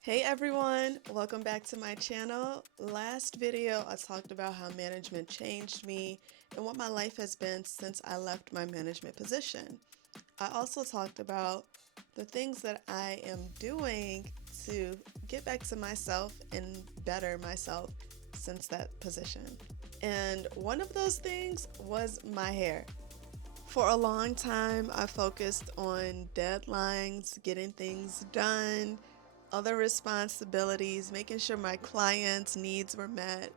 Hey everyone, welcome back to my channel. Last video I talked about how management changed me and what my life has been since I left my management position. I also talked about the things that I am doing to get back to myself and better myself since that position. And one of those things was my hair. For a long time, I focused on deadlines, getting things done, other responsibilities, making sure my clients' needs were met,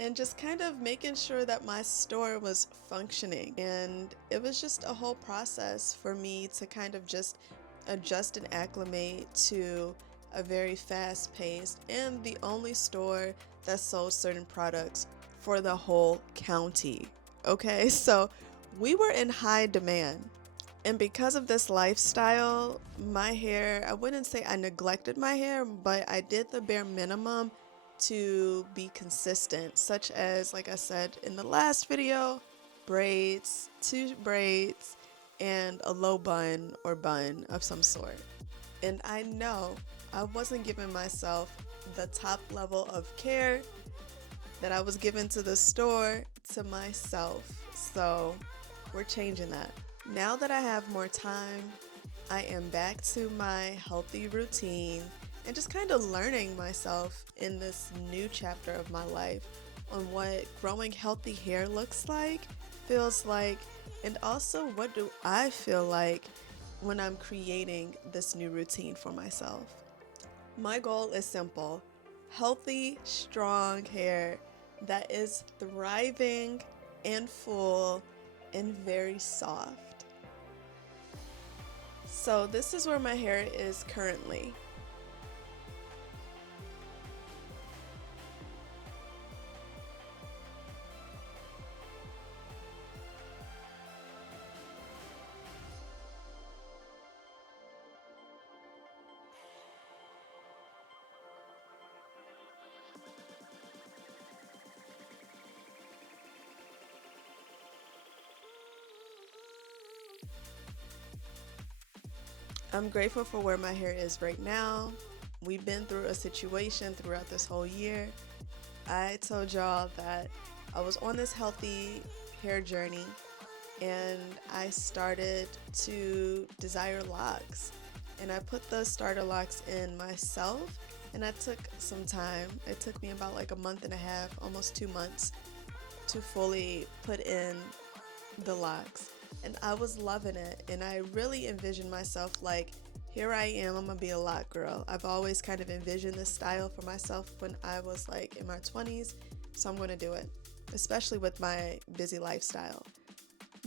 and just kind of making sure that my store was functioning. And it was just a whole process for me to kind of just adjust and acclimate to a very fast paced and the only store that sold certain products for the whole county. Okay, so we were in high demand. And because of this lifestyle, my hair, I wouldn't say I neglected my hair, but I did the bare minimum to be consistent, such as, like I said in the last video, braids, two braids, and a low bun or bun of some sort. And I know I wasn't giving myself the top level of care that I was given to the store to myself. So we're changing that. Now that I have more time, I am back to my healthy routine and just kind of learning myself in this new chapter of my life on what growing healthy hair looks like, feels like, and also what do I feel like when I'm creating this new routine for myself. My goal is simple: healthy, strong hair that is thriving and full and very soft. So this is where my hair is currently. I'm grateful for where my hair is right now. We've been through a situation throughout this whole year. I told y'all that I was on this healthy hair journey and I started to desire locks. And I put the starter locks in myself, and that took some time. It took me about like a month and a half, almost 2 months, to fully put in the locks. And I was loving it. And I really envisioned myself like, here I am, I'm gonna be a lock girl. I've always kind of envisioned this style for myself when I was like in my 20s, so I'm gonna do it, especially with my busy lifestyle.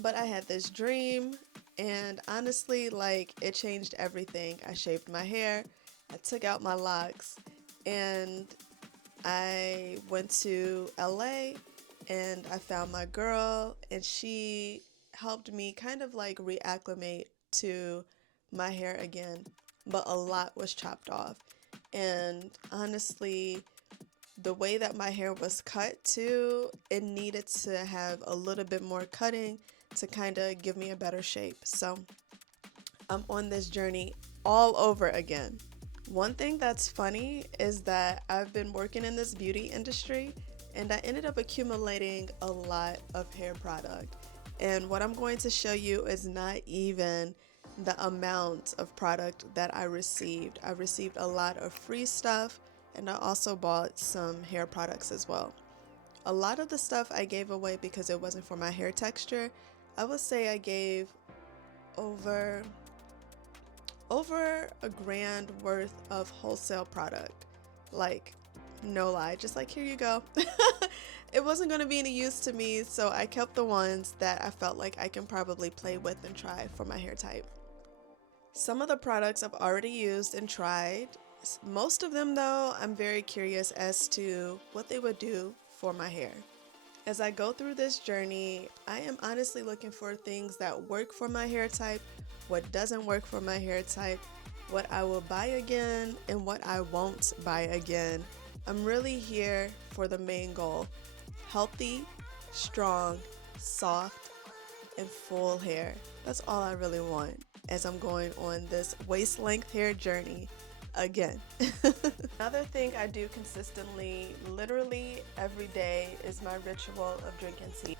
But I had this dream, and honestly, like, it changed everything. I shaved my hair, I took out my locks, and I went to LA and I found my girl, and she helped me kind of like reacclimate to my hair again. But a lot was chopped off. And honestly, the way that my hair was cut too, it needed to have a little bit more cutting to kind of give me a better shape. So I'm on this journey all over again. One thing that's funny is that I've been working in this beauty industry and I ended up accumulating a lot of hair product. And what I'm going to show you is not even the amount of product that I received. I received a lot of free stuff, and I also bought some hair products as well. A lot of the stuff I gave away because it wasn't for my hair texture. I would say I gave over over a grand worth of wholesale product. Like, no lie, just like, here you go. It wasn't going to be any use to me, so I kept the ones that I felt like I can probably play with and try for my hair type. Some of the products I've already used and tried. Most of them, though, I'm very curious as to what they would do for my hair. As I go through this journey, I am honestly looking for things that work for my hair type, what doesn't work for my hair type, what I will buy again, and what I won't buy again. I'm really here for the main goal: healthy, strong, soft, and full hair. That's all I really want as I'm going on this waist length hair journey. again. Another thing I do consistently, literally every day, is my ritual of drinking tea.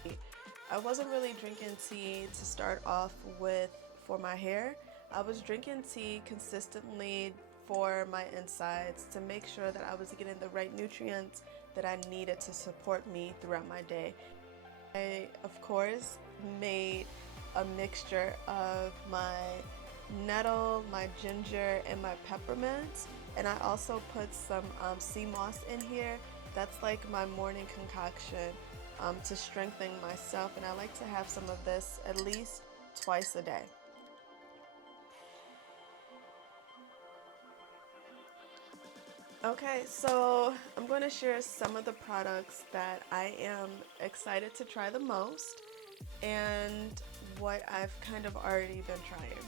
I wasn't really drinking tea to start off with for my hair. I was drinking tea consistently for my insides to make sure that I was getting the right nutrients that I needed to support me throughout my day. I, of course, made a mixture of my nettle, my ginger, and my peppermint. And I also put some sea moss in here. That's like my morning concoction to strengthen myself. And I like to have some of this at least twice a day. Okay, so I'm going to share some of the products that I am excited to try the most and what I've kind of already been trying.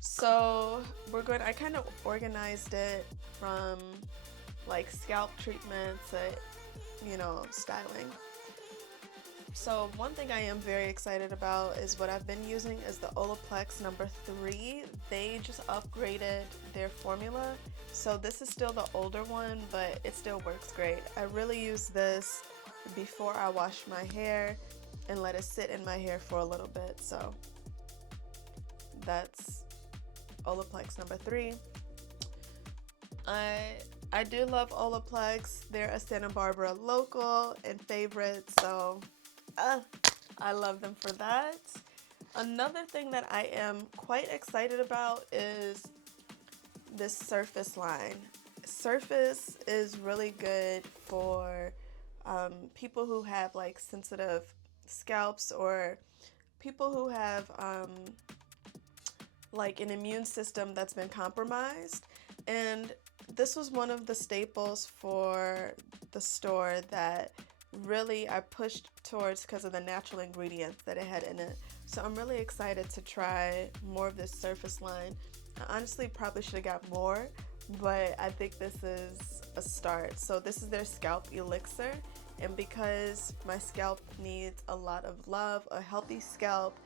So I kind of organized it from like scalp treatment to, styling. So one thing I am very excited about is what I've been using is the Olaplex number 3. They just upgraded their formula. So this is still the older one, but it still works great. I really use this before I wash my hair and let it sit in my hair for a little bit. So that's Olaplex number 3. I do love Olaplex. They're a Santa Barbara local and favorite, so I love them for that. Another thing that I am quite excited about is this Surface line. Surface is really good for people who have like sensitive scalps or people who have like an immune system that's been compromised. And this was one of the staples for the store that really I pushed towards because of the natural ingredients that it had in it. So I'm really excited to try more of this Surface line. I honestly probably should have got more, but I think this is a start. So this is their scalp elixir, and because my scalp needs a lot of love, a healthy scalp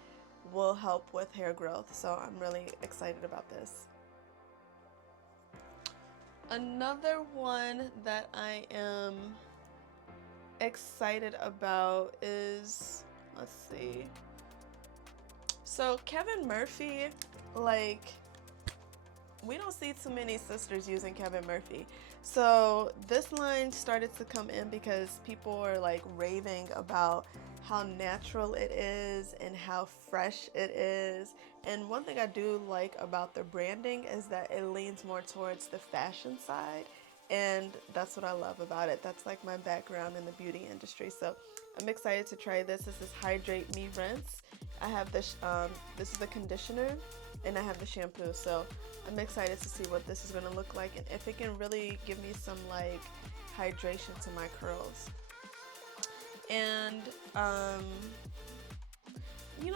will help with hair growth. So I'm really excited about this. Another one that I am excited about is, let's see. So Kevin Murphy, like, we don't see too many sisters using Kevin Murphy. So this line started to come in because people are like raving about how natural it is and how fresh it is. And one thing I do like about the branding is that it leans more towards the fashion side, and that's what I love about it. That's like my background in the beauty industry. So I'm excited to try this. This is Hydrate Me Rinse. I have this, this is the conditioner, and I have the shampoo. So I'm excited to see what this is gonna look like and if it can really give me some like hydration to my curls. And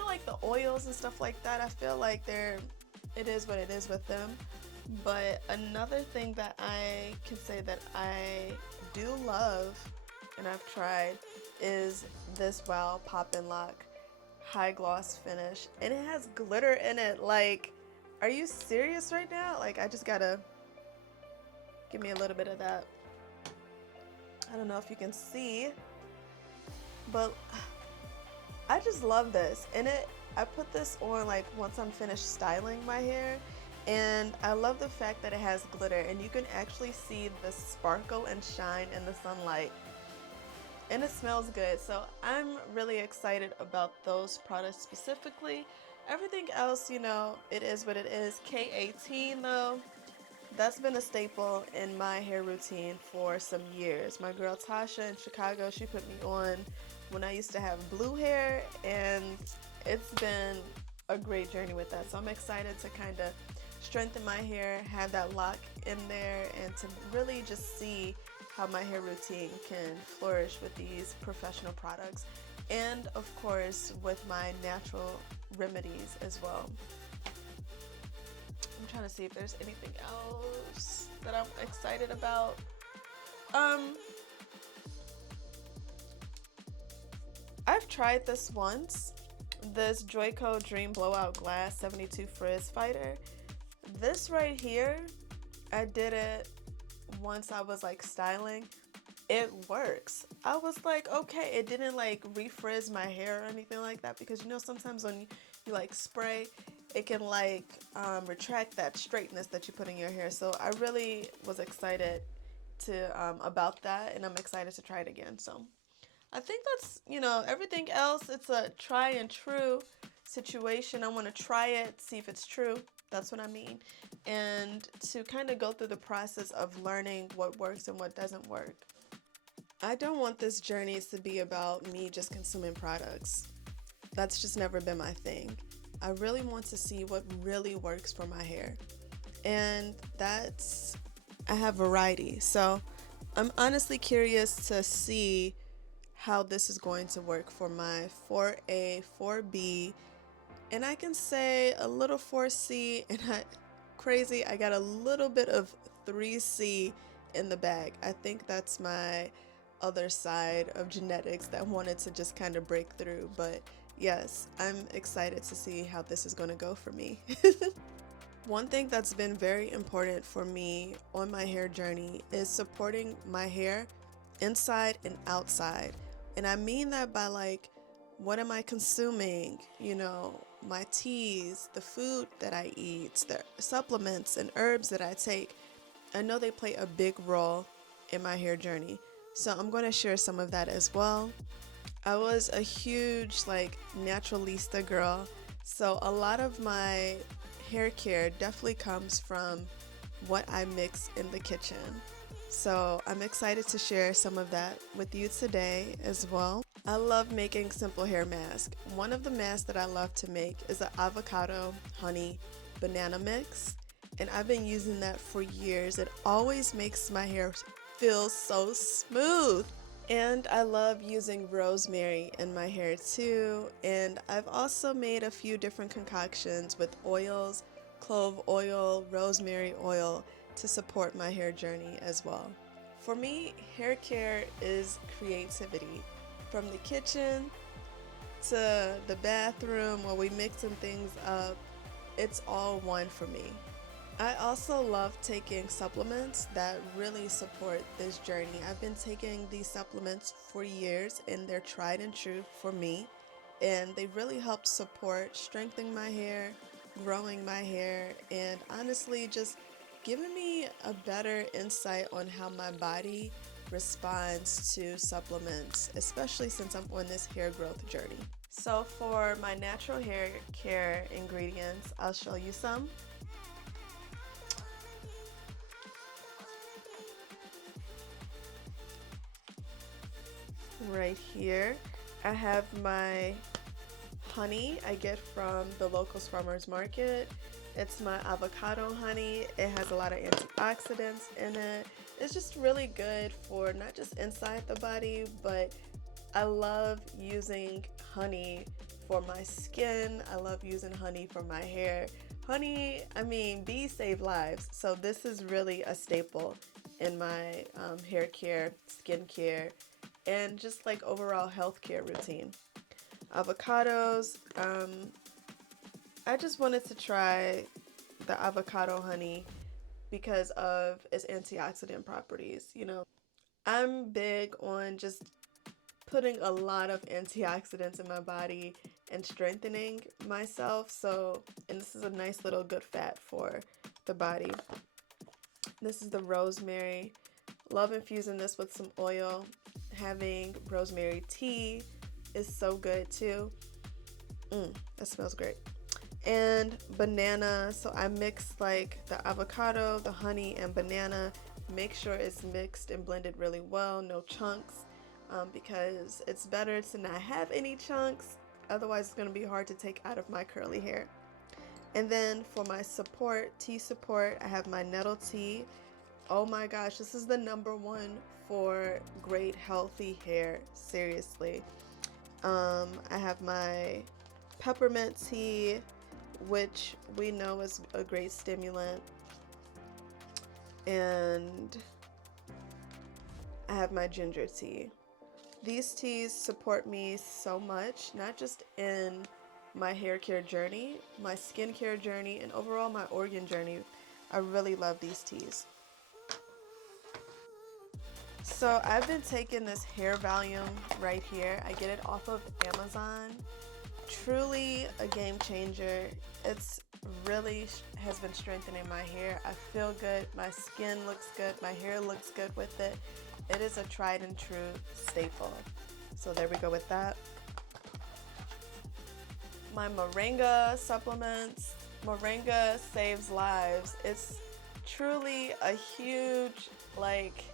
like the oils and stuff like that, I feel like it is what it is with them. But another thing that I can say that I do love and I've tried is this Wow Pop and Lock high gloss finish, and it has glitter in it. Like, are you serious right now? Like, I just gotta give me a little bit of that. I don't know if you can see, but I just love this. And I put this on like once I'm finished styling my hair, and I love the fact that it has glitter and you can actually see the sparkle and shine in the sunlight, and it smells good. So I'm really excited about those products specifically. Everything else, it is what it is. K18 though, that's been a staple in my hair routine for some years. My girl Tasha in Chicago, she put me on when I used to have blue hair, and it's been a great journey with that. So I'm excited to kind of strengthen my hair, have that lock in there, and to really just see how my hair routine can flourish with these professional products, and of course with my natural remedies as well. I'm trying to see if there's anything else that I'm excited about. I've tried this once, this Joico Dream Blowout Glass 72 Frizz Fighter. This right here I did it once I was like styling. It works. I was like, okay, it didn't like refrizz my hair or anything like that, because you know sometimes when you like spray, it can like retract that straightness that you put in your hair. So I really was excited to about that, and I'm excited to try it again. So I think that's, everything else, it's a try and true situation. I want to try it, see if it's true. That's what I mean. And to kind of go through the process of learning what works and what doesn't work. I don't want this journey to be about me just consuming products. That's just never been my thing. I really want to see what really works for my hair. And I have variety. So I'm honestly curious to see how this is going to work for my 4A, 4B, and I can say a little 4C, and I got a little bit of 3C in the bag. I think that's my other side of genetics that wanted to just kind of break through. But yes, I'm excited to see how this is going to go for me. One thing that's been very important for me on my hair journey is supporting my hair inside and outside. And I mean that by like, what am I consuming? My teas, the food that I eat, the supplements and herbs that I take. I know they play a big role in my hair journey. So I'm going to share some of that as well. I was a huge like naturalista girl. So a lot of my hair care definitely comes from what I mix in the kitchen. So I'm excited to share some of that with you today as well. I love making simple hair masks. One of the masks that I love to make is an avocado, honey, banana mix. And I've been using that for years. It always makes my hair feel so smooth. And I love using rosemary in my hair too. And I've also made a few different concoctions with oils, clove oil, rosemary oil, to support my hair journey as well. For me, hair care is creativity. From the kitchen to the bathroom where we mixing things up, it's all one for me. I also love taking supplements that really support this journey. I've been taking these supplements for years, and they're tried and true for me. And they really help support strengthening my hair, growing my hair, and honestly just giving me a better insight on how my body responds to supplements, especially since I'm on this hair growth journey. So for my natural hair care ingredients, I'll show you some. Right here, I have my honey I get from the local farmers market. It's my avocado honey. It has a lot of antioxidants in it. It's just really good for not just inside the body, but I love using honey for my skin. I love using honey for my hair. Honey, bees save lives. So this is really a staple in my hair care, skin care, and just like overall health care routine. Avocados, I just wanted to try the avocado honey because of its antioxidant properties. I'm big on just putting a lot of antioxidants in my body and strengthening myself. And this is a nice little good fat for the body. This is the rosemary. Love infusing this with some oil. Having rosemary tea is so good too. That smells great. And banana. So I mix like the avocado, the honey, and banana. Make sure it's mixed and blended really well. No chunks, because it's better to not have any chunks. Otherwise, it's going to be hard to take out of my curly hair. And then for my tea support, I have my Nettle tea. Oh my gosh, this is the number one for great healthy hair. Seriously. I have my peppermint tea, which we know is a great stimulant. And I have my ginger tea. These teas support me so much, not just in my hair care journey, my skincare journey, and overall my organ journey. I really love these teas. So I've been taking this hair volume right here. I get it off of Amazon. Truly a game changer. It's really has been strengthening my hair. I feel good. My skin looks good. My hair looks good with it. It is a tried and true staple. So there we go with that. My Moringa supplements. Moringa saves lives. It's truly a huge, like,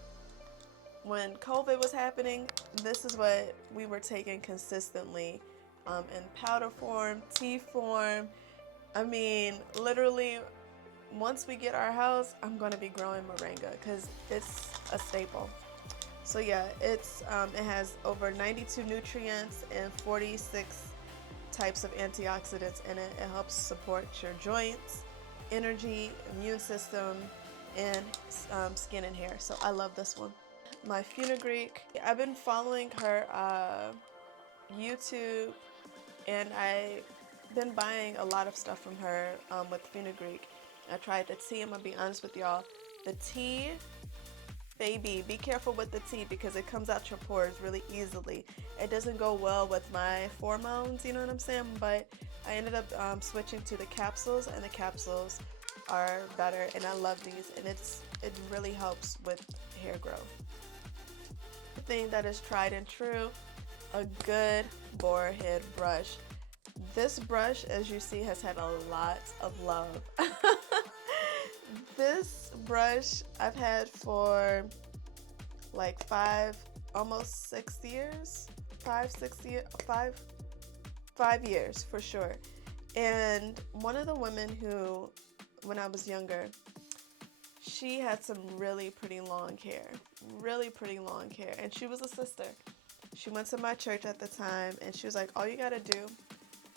when COVID was happening, this is what we were taking consistently, in powder form, tea form. I mean, literally, once we get our house, I'm going to be growing Moringa because it's a staple. So yeah, it has over 92 nutrients and 46 types of antioxidants in it. It helps support your joints, energy, immune system, and skin and hair. So I love this one. My fenugreek, I've been following her YouTube, and I've been buying a lot of stuff from her with fenugreek. I tried the tea. I'm gonna be honest with y'all. The tea, baby, be careful with the tea because it comes out your pores really easily. It doesn't go well with my hormones, you know what I'm saying? But I ended up switching to the capsules, and the capsules are better, and I love these, and it really helps with hair growth. Thing that is tried and true, a good boar head brush. This brush, as you see, has had a lot of love. This brush I've had for like almost 6 years, 5 years for sure. And one of the women who, when I was younger, she had some really pretty long hair, and she was a sister. She went to my church at the time, and she was like, all you gotta do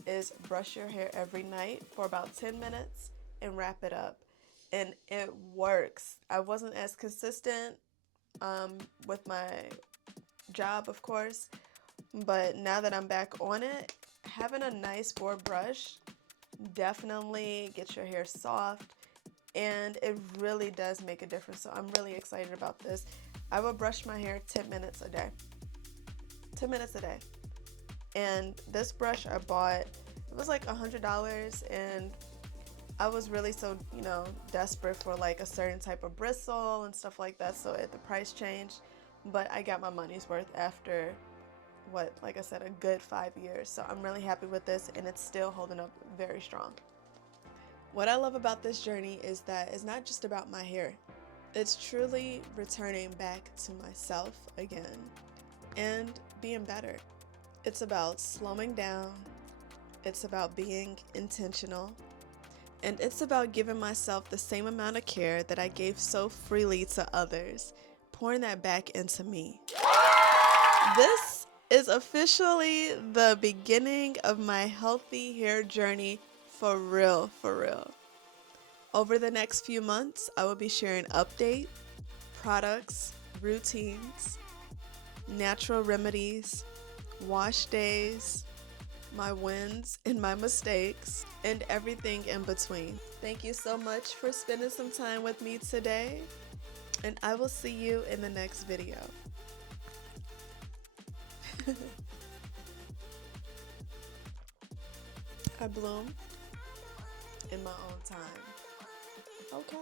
is brush your hair every night for about 10 minutes and wrap it up. And it works. I wasn't as consistent with my job, of course, but now that I'm back on it, having a nice boar brush definitely gets your hair soft, and it really does make a difference. So I'm really excited about this. I will brush my hair 10 minutes a day. 10 minutes a day. And this brush I bought, it was like $100, and I was really so, desperate for like a certain type of bristle and stuff like that, so the price changed, but I got my money's worth after, like I said, a good 5 years. So I'm really happy with this, and it's still holding up very strong. What I love about this journey is that it's not just about my hair. It's truly returning back to myself again and being better. It's about slowing down. It's about being intentional. And it's about giving myself the same amount of care that I gave so freely to others, pouring that back into me. This is officially the beginning of my healthy hair journey for real, for real. Over the next few months, I will be sharing updates, products, routines, natural remedies, wash days, my wins and my mistakes, and everything in between. Thank you so much for spending some time with me today, and I will see you in the next video. I bloom in my own time. Okay.